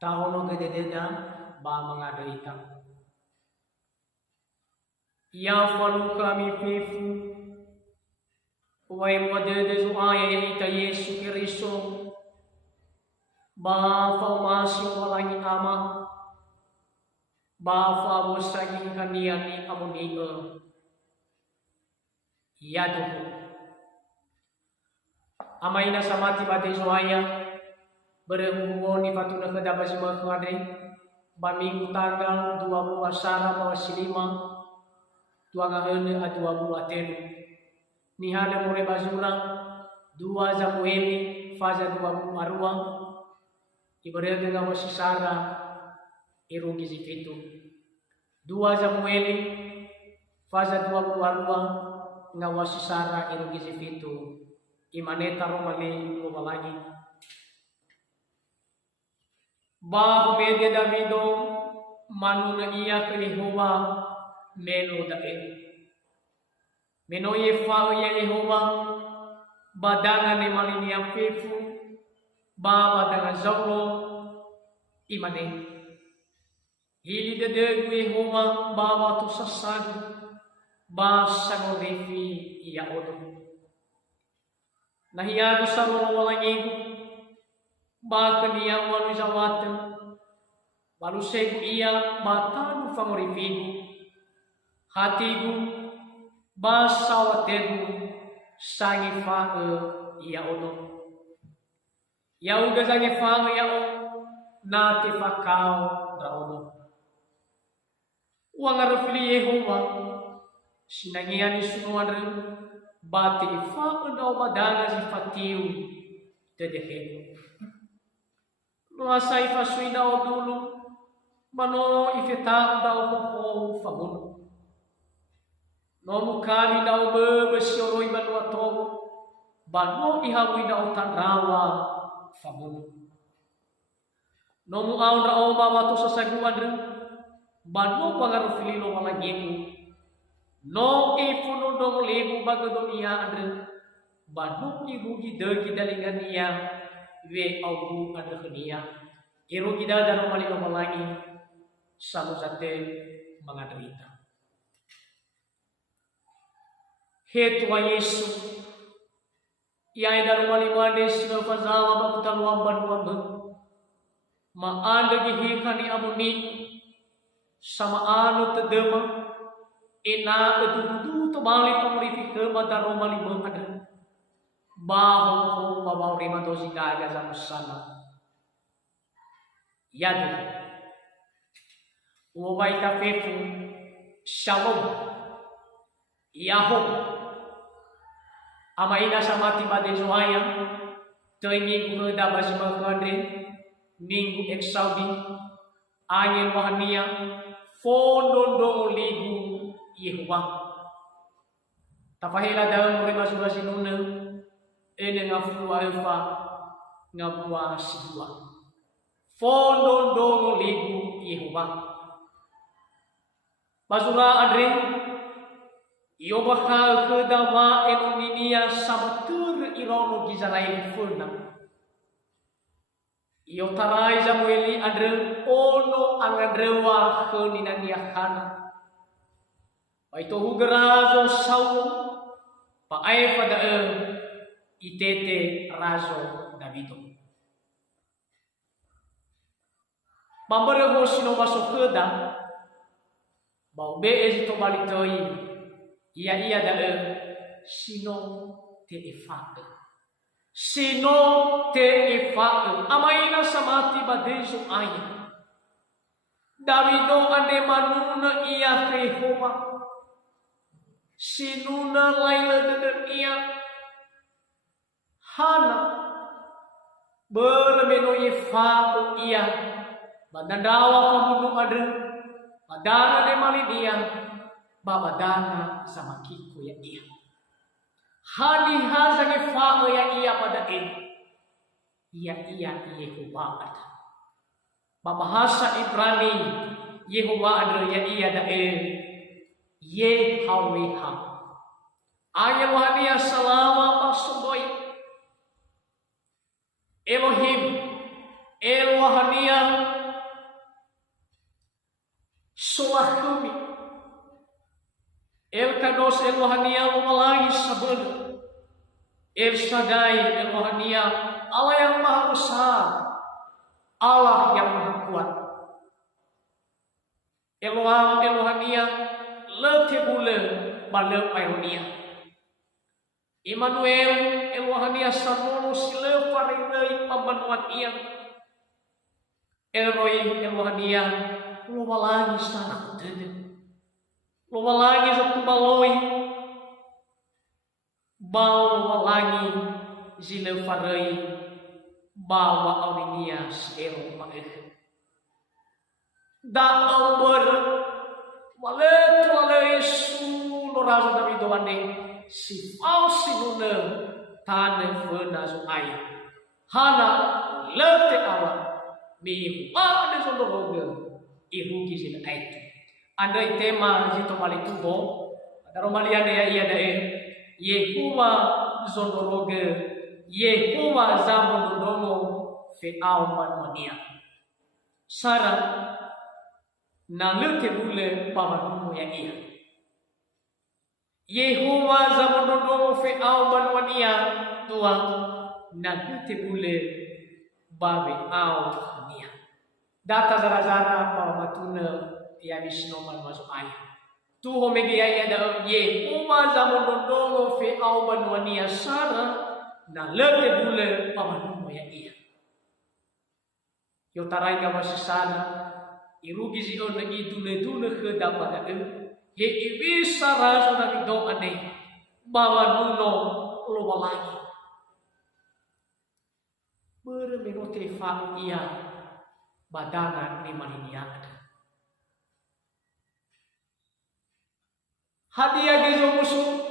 Tahono gedededa ba mangaderita. Ya falu kami fifu. Uway modede zuaya ita Yesu Kristo. Ba famasi walangi ama. Ba famosagi kaniani amuniga. Yaduhu. Amay na samati bate zuaya. Berhubungan ni fatuna kedapa si makade. Baminggu tanggal 20 Sara bawa silima. Tuanga hene a 20 telu. Nihana mure bazura 2 Samueli faza 20 arua. Ibarat dengan si Sara irugi zifitu. 2 Samueli faza 20 arua ngawa si Sara irugi zifitu. Imaneta romali lagi. Ba bede Davido manuna iya kelihuwa meno dae. Meno yefa ya Yehova badanga ne malini yang fefu ba badanga zauro imane. Hili dede Yehova ba watu sasag ba sagorefi iya odo. Nahiyado saro walangigu ba kania walu zawatan walu segu iya batanu famorifigu hatigu ba sawategu sangi fae iya ono ya uga sangi fae ya o nati fakao ra ono uang arafili Yehova sinangiani sunuan bati fae dau badana sifatiu tedehe Luasai fasui dao dulu, mano ifetang dao ho famun. Nomu kami dao bebesyoroi banua togo, bano ihawi dao tanrawa famun. Nomu aun rao bawa tu sasaguan rin, bano pangaru fililo malagimu. No ifuno dong lebu bagadonia rin, bano ibugi degi dalingan iya. We aubu ada kenia iru kita dalam malino malangi salu sate mengaderita he tua Yesu ia dalam malino ades no fazawa bakutan wamban wamban ma anda gihikani amuni sama anu tedema ina edu to bali pamrifi ke madaro malino ada bahu babaw rima to si kaga sa musana yadu ubay tafefu shalom yahom amaina sa mati bade zoaya toy minggu heda basi magkadre minggu eksaudi angin wahania fondondong ligu Yehova tafahila dalam rima subasi nuna ene ngafua alfa ngabua sidua fondo dongo ligu Yehova basura adre yo bakal kedawa enoninia sabatur irono gizalain fulna yo tarai Samueli adre ono angadrewa keninania kana baito hugerazo sawu pa ai pada itete razo Davido. Bambara go sino masuk keda. Bau be ezito balitoi. Iya da sino te efae. Sino te efae. Amaina samati badezo aya. Davido ande manuna iya Yehova. Sinuna laila deder iya. Hana bermeno yefa iya badandawa pamunu ada badana de malidia babadana sama kiku ya iya hadi haza yefa ya iya pada iya Yehova ada babahasa Ibrani Yehova ada ya iya da Yehaweha ayat wahdia salama pasuboi Elohim Elohania solah kami. El Kados Elohania memalai sabun. El Shaddai Elohania, Allah yang maha besar, Allah yang maha kuat. Eloham Elohania letebule balep Elohania. Immanuel Elohania sanono sile farinei pambanuan ia. Elroy Elohania lowalangi sana kutede. Lowalangi sa kubaloi. Bau walangi zile farei bawa aurinia sel maeh. Da auber wale su norazo da vidone si falsi nune tane fena zo ai. Hana lete ala mi wane zo doroge irugi zile aitu. Andai tema zito malitubo daromaliane ya iya dae Yehuwa zondoroge, Yehuwa zamondomo fe aumanuania. Sara na lute bule pamanumu ya iya. Yehuwa zamondomo fe aumanuania tua na lute bule babe aumanuania. Data zara-zara pamatuna ya misnoman masuk ayah. Tuho megiaya da ye uma zamondongo fe aubanuania sara na lete bule pamanu ya iya. Yo tarai ka masisana irugi si on lagi dule ke dapat ada he ibisa raso na bido ane bawa nuno lo lagi. Bermenote fa iya badana ni maninia. Hadiah gizo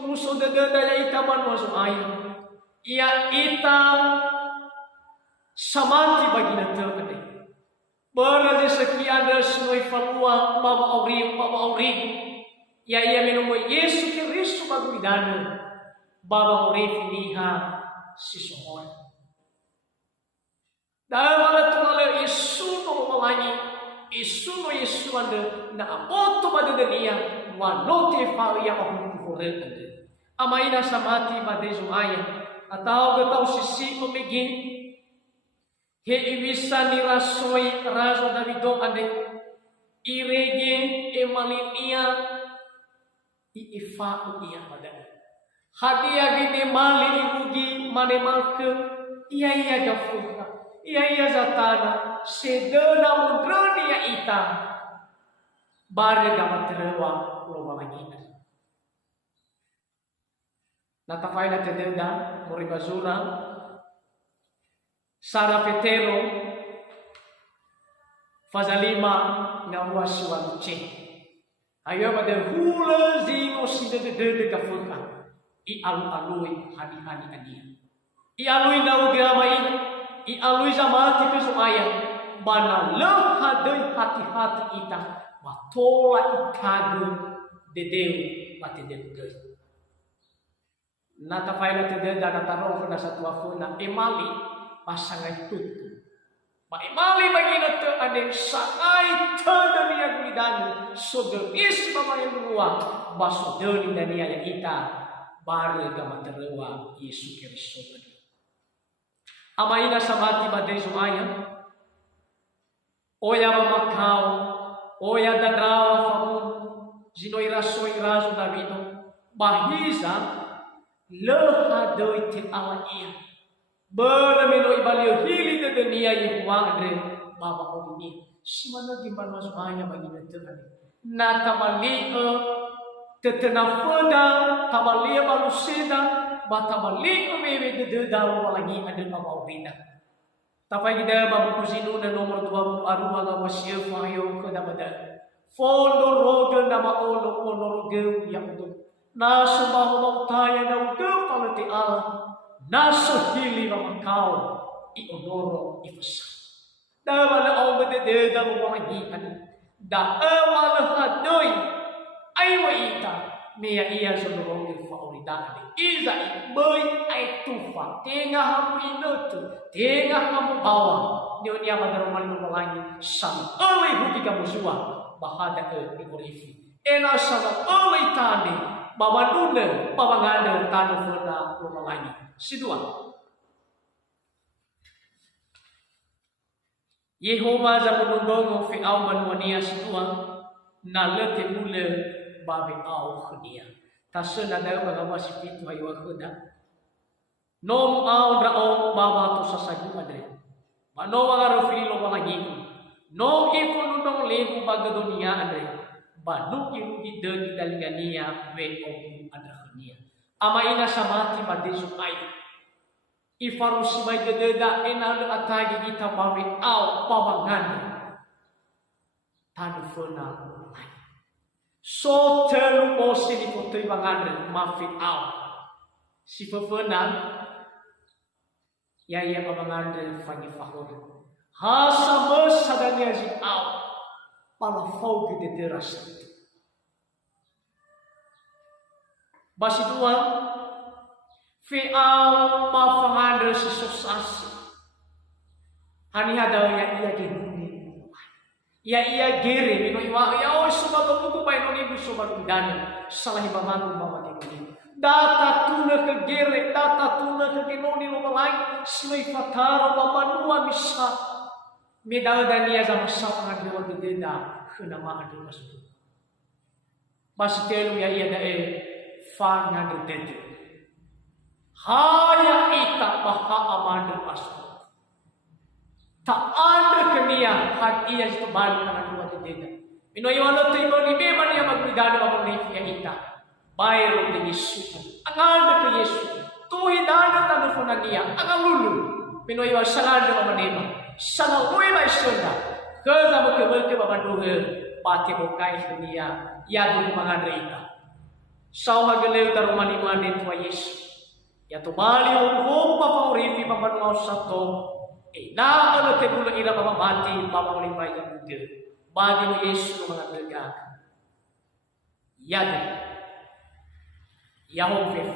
musuh daya ita man masuk air. Ia ita samati bagi nanti. Berada sekian semua falua baba auri. Ya ia minum Yesus Kristus bagi dana. Baba auri finiha sisohon. Dalam tulale Yesus no malangi. Yesus anda na aboto pada dunia. Wanote faria mahukure ande. Amaina samati badezo aya. Atau getau sisi omegin. He ibisa nirasoi razo Davido ande. Irege emalinia. Iifa iya badane. Hadia gini mali irugi mane malke. Iya jafuka. Iya zatana. Sedena mudroni ya ita. Bare dapat terewa loba lagi. Natafai na tedenda moribazura Sara Petero fazalima na wasu waluche. Ayo pada hula zingo de kafuka. I alui hani adia. I alui na ugamain. I alui zamati pesumaya. Bana lehadai hati-hati ita. Matola ikadu dedeu batedeu gai. Nata faila tedeu dana taruh na satu afuna emali pasangai tutu. Ba emali bagi nate ade sangai tedani yang lidani soderis mama yang luwa baso deni dania yang ita bare gama terewa Yesus Kristus. Amaina samati badai sumaya. Oya mamakau Oya dan rawa famun zinoira soira Davido bahiza lehadoi te ala ia bermeno ibalio hili de dunia Yehuwa adre baba ini simana gimban masuk hanya bagi nanti nata mali tetena foda tabalia maluseda batabali mebe de dawo lagi ada baba urina. Tapi kita babu kusinu dan nomor 2 aruma ga wasyo fayo kedamada. Fondo rogel nama ono rogel yang itu. Nasu mau taya na ugel palete ala. Nasu hili mamakau I onoro ifasa. Dawala au bede damu wangi anu. Da awala hadoi. Aiwa ita. Mea iya sono rogel fa autoridade. Iza ibai ai tufa tengah hamu inutu tengah hamu bawa nyonya madaro malu malangi sama oleh huki kamu jua bahada ke ikorifi ena sama oleh tani bawa dune bawa ngada tanu fena malangi sidua Yehova zamunundongo fi au manuania sidua na lete mule babe au khania tasena da magawa sipitu ayo khuna nom au rao baba to sasagu adre mano wangaro filo malagi no ifo nundong lebu baga dunia adre banu irugi degi dalingania we obu adra khania ama ina samati badesu ai ifarusi bai dededa enal atagi kita babe au pabangan tanu fona so telu osi di foto ibangan mafi au si fofona ya pabangan fangi fahor hasa sadania si au pala fau de teras basi dua fi au pafangan si sosasi hani hada ya iya gini ya iya gere mino iwa ya o suba buku pai no ni suba dana salah ibamangu mama kini data tuna ke gere data tuna ke kinoni lo malai simai fataro mamanua misa medal dania sama sama ngadu wa deda khuna ma adu masu bas telu ya iya da fa ngadu dede haya ita baha amanda masu tak ada kenia hati yang sebalik dengan dua tidak. Mino iwalo tu ibu ni beba ni yang magdana abang ni fiya ita. Bayro ni Yesus. Angal de Yesus. Tu hidana tanu funania. Angal lulu. Mino iwal sangal de mamanema. Sangal uwe ba isunda. Kerja berkebel ke babanduhe. Pati bukai kenia. Ya tu mangan ita. Sawa geleu taru manima ni tua Yesus. Ya tu bali umum pamurifi pamanu satu. Na ano tebulo ira pamamati pamalimpay yang mungkin bagi mo Yesus mga nagagak. Yado. Yahweh